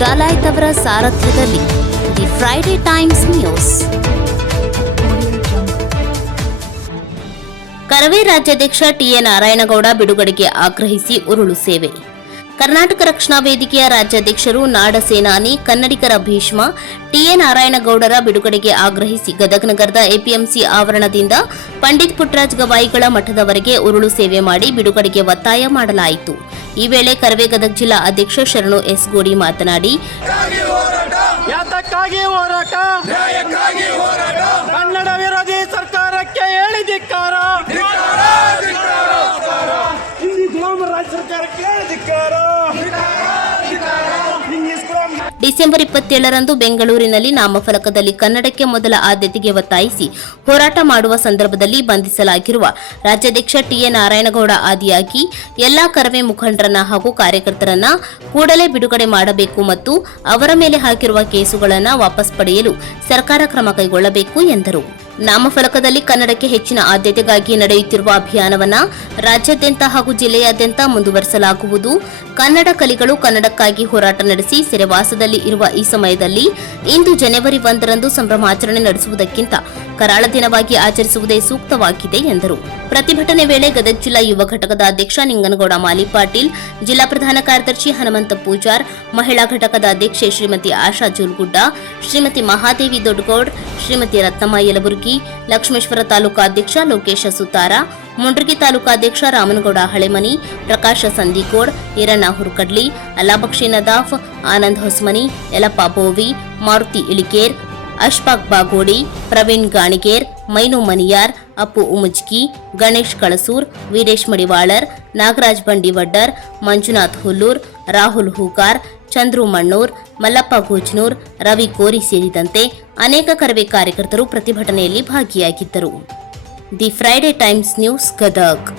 ಡಾಲಾಯ್ತ್ ಅವರ ಸಾರಥ್ಯದಲ್ಲಿ the Friday Times News. Karave ರಾಜ್ಯಾಧ್ಯಕ್ಷ ಟಿಎ ನಾರಾಯಣಗೌಡ ಬಿಡುಗಡೆಗೆ ಆಗ್ರಹಿಸಿ ಉರುಳು ಸೇವೆ. ಕರ್ನಾಟಕ ರಕ್ಷಣಾ ವೇದಿಕೆಯ ರಾಜ್ಯಾಧ್ಯಕ್ಷರು ನಾಡ ಸೇನಾನಿ ಕನ್ನಡಿಗರ ಭೀಷ್ಮ ಟಿಎ ನಾರಾಯಣಗೌಡರ ಬಿಡುಗಡೆಗೆ ಆಗ್ರಹಿಸಿ ಗದಗ ನಗರದ ಎಪಿಎಂಸಿ ಆವರಣದಿಂದ ಪಂಡಿತ್ ಪುಟ್ಟರಾಜ ಗವಾಯಿಗಳ ಮಠದವರೆಗೆ ಉರುಳು ಸೇವೆ ಮಾಡಿ ಬಿಡುಗಡೆಗೆ ಒತ್ತಾಯ ಮಾಡಲಾಯಿತು. ಈ ವೇಳೆ ಕರವೇ ಗದಗ ಜಿಲ್ಲಾ ಅಧ್ಯಕ್ಷ ಶರಣು ಎಸ್ ಗೋಡಿ ಮಾತನಾಡಿ, ಕನ್ನಡ ವಿರೋಧಿ ಸರ್ಕಾರಕ್ಕೆ ಹೇಳಿ ಧಿಕ್ಕಾರ, ಹಿಂದಿ ಗುಲಾಮ ರಾಜ್ಯ ಸರ್ಕಾರಕ್ಕೆ ಹೇಳಿ ಧಿಕ್ಕಾರ. ಡಿಸೆಂಬರ್ 27ರಂದು ಬೆಂಗಳೂರಿನಲ್ಲಿ ನಾಮಫಲಕದಲ್ಲಿ ಕನ್ನಡಕ್ಕೆ ಮೊದಲ ಆದ್ಯತೆಗೆ ಒತ್ತಾಯಿಸಿ ಹೋರಾಟ ಮಾಡುವ ಸಂದರ್ಭದಲ್ಲಿ ಬಂಧಿಸಲಾಗಿರುವ ರಾಜ್ಯಾಧ್ಯಕ್ಷ ಟಿಎ ನಾರಾಯಣಗೌಡ ಆದಿಯಾಗಿ ಎಲ್ಲಾ ಕರವೇ ಮುಖಂಡರನ್ನ ಹಾಗೂ ಕಾರ್ಯಕರ್ತರನ್ನ ಕೂಡಲೇ ಬಿಡುಗಡೆ ಮಾಡಬೇಕು ಮತ್ತು ಅವರ ಮೇಲೆ ಹಾಕಿರುವ ಕೇಸುಗಳನ್ನು ವಾಪಸ್ ಪಡೆಯಲು ಸರ್ಕಾರ ಕ್ರಮ ಕೈಗೊಳ್ಳಬೇಕು ಎಂದರು. ನಾಮಫಲಕದಲ್ಲಿ ಕನ್ನಡಕ್ಕೆ ಹೆಚ್ಚಿನ ಆದ್ಯತೆಗಾಗಿ ನಡೆಯುತ್ತಿರುವ ಅಭಿಯಾನವನ್ನು ರಾಜ್ಯಾದ್ಯಂತ ಹಾಗೂ ಜಿಲ್ಲೆಯಾದ್ಯಂತ ಮುಂದುವರಿಸಲಾಗುವುದು. ಕನ್ನಡ ಕಲಿಗಳು ಕನ್ನಡಕ್ಕಾಗಿ ಹೋರಾಟ ನಡೆಸಿ ಸೆರೆವಾಸದಲ್ಲಿ ಇರುವ ಈ ಸಮಯದಲ್ಲಿ ಇಂದು ಜನವರಿ 1ರಂದು ಸಂಭ್ರಮಾಚರಣೆ ನಡೆಸುವುದಕ್ಕಿಂತ ಕರಾಳ ದಿನವಾಗಿ ಆಚರಿಸುವುದೇ ಸೂಕ್ತವಾಗಿದೆ ಎಂದರು. ಪ್ರತಿಭಟನೆ ವೇಳೆ ಗದಗ ಜಿಲ್ಲಾ ಯುವ ಘಟಕದ ಅಧ್ಯಕ್ಷ ನಿಂಗನಗೌಡ ಮಾಲಿ ಪಾಟೀಲ್, ಜಿಲ್ಲಾ ಪ್ರಧಾನ ಕಾರ್ಯದರ್ಶಿ ಹನುಮಂತ ಪೂಜಾರ್, ಮಹಿಳಾ ಘಟಕದ ಅಧ್ಯಕ್ಷೆ ಶ್ರೀಮತಿ ಆಶಾ ಜೂಲ್ಗುಡ್ಡ, ಶ್ರೀಮತಿ ಮಹಾದೇವಿ ದೊಡ್ಡಗೌಡ್, ಶ್ರೀಮತಿ ರತ್ನಮ್ಮ ಯಲಬುರ್ಗಿ, ಲಕ್ಷ್ಮೇಶ್ವರ ತಾಲೂಕಾಧ್ಯಕ್ಷ ಲೋಕೇಶ ಸುತಾರ, ಮುಂಡ್ರಿಗಿ ತಾಲೂಕಾಧ್ಯಕ್ಷ ರಾಮನಗೌಡ ಹಳೆಮನಿ, ಪ್ರಕಾಶ ಸಂದಿಕೋಡ್, ಈರಣ್ಣ ಹುರ್ಕಡ್ಲಿ, ಅಲ್ಲಾಬಕ್ಷಿ ನದಾಫ್, ಆನಂದ್ ಹೊಸ್ಮನಿ, ಯಲಪ್ಪ ಬೋವಿ, ಮಾರುತಿ ಇಳಿಕೇರ್, ಅಶ್ಫಾಕ್ ಬಾಗೋಡಿ, ಪ್ರವೀಣ್ ಗಾಣಿಗೇರ್, ಮೈನು ಮನಿಯಾರ್, ಅಪ್ಪು ಉಮಜ್ಗಿ, ಗಣೇಶ್ ಕಳಸೂರ್, ವೀರೇಶ್ ಮಡಿವಾಳರ್, ನಾಗರಾಜ್ ಬಂಡಿವಡ್ಡರ್, ಮಂಜುನಾಥ್ ಹುಲ್ಲೂರ್, ರಾಹುಲ್ ಹೂಗಾರ್, ಚಂದ್ರು ಮಣ್ಣೂರ್, ಮಲ್ಲಪ್ಪ ಗೋಜ್ನೂರ್, ರವಿ ಕೋರಿ ಸೇರಿದಂತೆ ಅನೇಕ ಕರವೇ ಕಾರ್ಯಕರ್ತರು ಪ್ರತಿಭಟನೆಯಲ್ಲಿ ಭಾಗಿಯಾಗಿದ್ದರು. The Friday Times news Gadag.